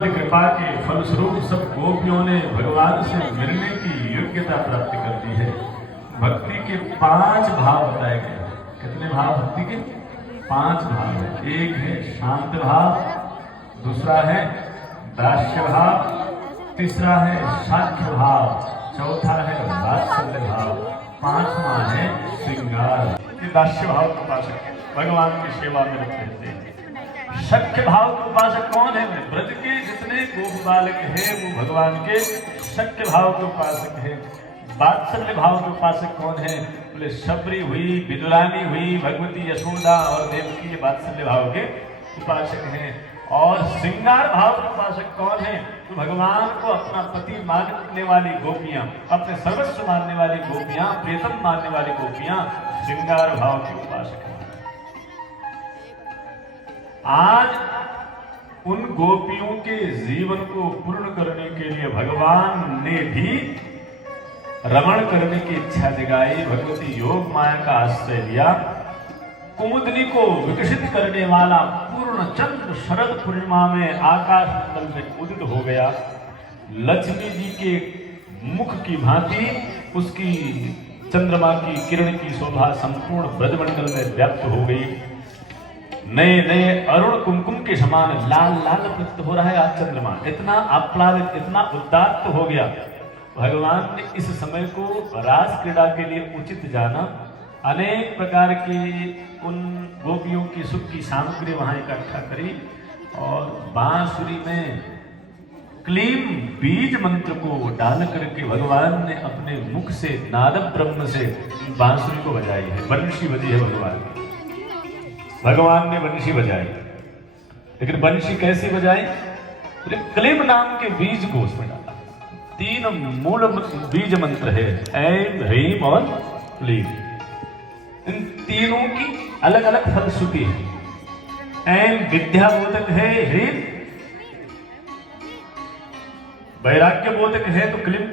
कृपा के फलस्वरूप सब गोपियों ने भगवान से मिलने की योग्यता प्राप्त कर दी है। भक्ति के 5 भाव बताए गए। कितने भाव भक्ति के? 5 भाव है। एक है शांत भाव, दूसरा है दास्य भाव, तीसरा है साख्य भाव, चौथा है वात्सल्य भाव, 5वां है श्रृंगार। ये दास्य भाव के उपासक भगवान की सेवा में रहते हैं। सख्य भाव के उपासक कौन है? ब्रज के जितने गोप बालक हैं वो भगवान के सख्य भाव के उपासक हैं। वात्सल्य भाव के उपासक कौन है? बोले शबरी हुई, विदुरानी हुई, भगवती यशोदा और देवकी, ये वात्सल्य भाव के उपासक हैं। और श्रृंगार भाव के उपासक कौन है? तो भगवान को अपना पति मानने वाली गोपियां, अपने सर्वस्व मानने वाली गोपियां, प्रियतम मानने वाली गोपियां श्रृंगार भाव के उपासक हैं। आज उन गोपियों के जीवन को पूर्ण करने के लिए भगवान ने भी रमण करने की इच्छा जगाई। भगवती योग माया का आश्रय लिया। कुमुदनी को विकसित करने वाला पूर्ण चंद्र शरद पूर्णिमा में आकाश मंडल में उदित हो गया। लक्ष्मी जी के मुख की भांति उसकी चंद्रमा की किरण की शोभा संपूर्ण ब्रजमंडल में व्याप्त हो गई। नए नए अरुण कुमकुम के समान लाल लाल प्रतीत हो रहा है आज चंद्रमा। इतना आप्लावित, इतना उदात्त हो गया। भगवान ने इस समय को रास क्रीड़ा के लिए उचित जाना। अनेक प्रकार की उन गोपियों की सुख की सामग्री वहां इकट्ठा करी और बांसुरी में क्लीम बीज मंत्र को डाल करके भगवान ने अपने मुख से नाद ब्रह्म से बांसुरी को बजाई है। बंशी बजी है भगवान की। भगवान ने बंशी बजाई, लेकिन बंशी कैसे बजाई? क्लीम नाम के बीज को उसमें डाला। 3 मूल बीज मंत्र है, ऐं ह्रीं और क्लीम। इन तीनों की अलग अलग फलश्रुति है। ऐं विद्या बोधक है, ह्रीं वैराग्य बोधक है, तो क्लीम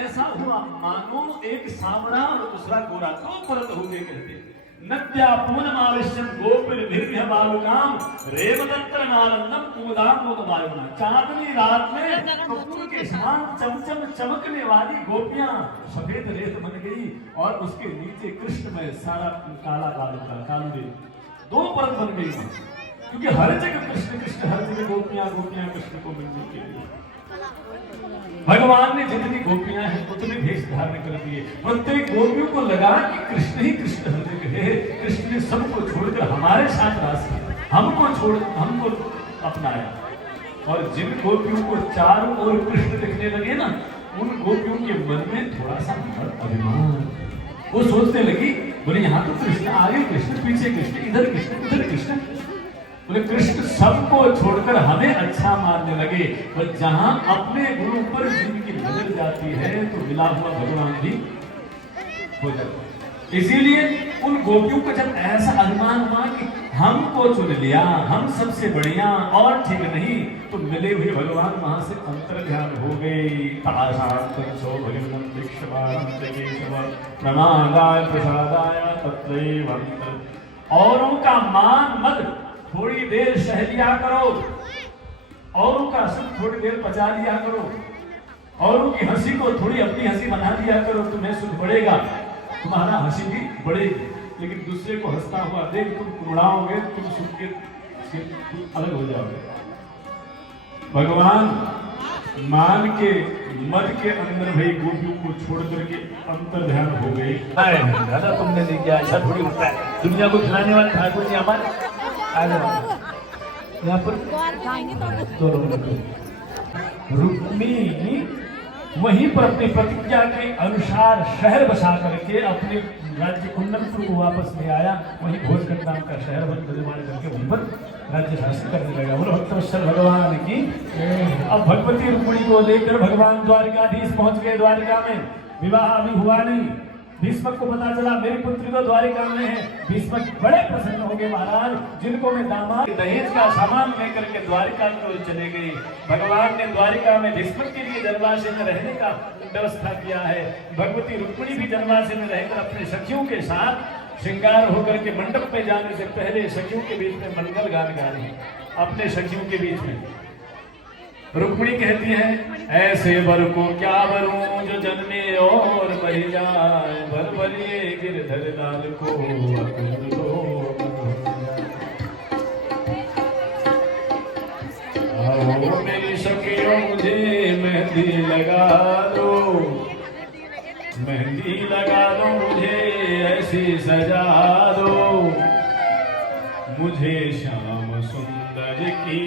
ऐसा हुआ मानो एक सांवरा और दूसरा गोरा, दो परत हो गए। कहते नद्या पूनमावश्यम गोपिर्भिर्भ्य बालुकाम रेवदत्तर नारंदम पूदामोदमायुना। चांदनी रात में कपूर के समान चमचम चमकने वाली गोपियां सफेद रेत बन गई और उसके नीचे कृष्ण में सारा काला बालुका कालू, दो परत बन गई। क्योंकि हर जगह कृष्ण कृष्ण, हर जगह गोपियां गोपियां कृष्ण को मिलने के लिए भगवान ने जितनी गोपियां हैं उतने भेष धारण कर दिए। प्रत्येक गोपियों को लगा कि कृष्ण ही कृष्ण हर जगह है। कृष्ण ने सबको छोड़कर हमारे साथ रास हमको अपनाया। और जिन गोपियों को चारों ओर कृष्ण दिखने लगे ना, उन गोपियों के मन में थोड़ा सा अभिमान, वो सोचने लगी, बोले यहाँ तो कृष्ण, आगे कृष्ण, पीछे कृष्ण, इधर कृष्ण, उधर कृष्ण। बोले कृष्ण सबको छोड़कर हमें अच्छा मानने लगे। पर जहां अपने गुरु पर जिनकी नजर जाती है तो मिला हुआ भगवान भी हो जाता है। इसीलिए उन गोपियों को जब ऐसा अभिमान हुआ कि हमको चुन लिया, हम सबसे बढ़िया और ठीक नहीं, तो मिले हुए भगवान वहां से अंतर ध्यान हो गए। प्रमादाय प्रसादाय तत्रैव अंतर। औरों का मान मत थोड़ी देर सह लिया करो, औरों का सुख थोड़ी देर पचा लिया करो, औरों की हंसी को थोड़ी अपनी हंसी बना लिया करो, तुम्हें सुख बढ़ेगा, तुम्हारा हंसी भी बढ़ेगी। लेकिन दूसरे को हंसता हुआ देख तुम कुड़ाओगे, तुम सुख के अलग हो जाओगे। भगवान मान के मद के अंदर भाई गोपियों को छोड़ करके अंतर ध्यान हो गए। दादा तुमने नहीं किया, ऐसा थोड़ी होता है। दुनिया को खिलाने वाले ठाकुर जी हमारे यहाँ पर रुक्मी वहीं पर अपनी प्रतिज्ञा के अनुसार शहर बसा करके अपने राज्य कुंदनपुर को वापस ले आया। वहीं भोजगढ़ नाम का शहर निर्माण करके वहीं पर राज्य शासन करने लगा। बोलो भक्तवत्सल भगवान की। अब भगवती रुक्मिणी को लेकर भगवान द्वारिकाधीश पहुंच गए। द्वारिका में विवाह अभी हुआ नहीं। भीष्मक को पता चला मेरी पुत्री तो द्वारिका में है। भीष्मक बड़े प्रसन्न हो गए, महाराज जिनको मैं दामाद दहेज का सामान लेकर के द्वारिका में चले गए। भगवान ने द्वारिका में भीष्मक के लिए जनवासी में रहने का व्यवस्था किया है। भगवती रुक्मिणी भी जनवासी में रहकर अपने सखियों के साथ श्रृंगार होकर के मंडप पे जाने से पहले सखियों के बीच में मंगल गान गा रही अपने सखियों के बीच में। रुक्मिणी कहती है ऐसे वर को क्या वरूं जो जन्मे और मरी जाए, भर भरिए गिरधर लाल को आओ मेरी सखियों मुझे मेहंदी लगा दो, मेहंदी लगा दो मुझे ऐसी सजा दो, मुझे श्याम सुंदर की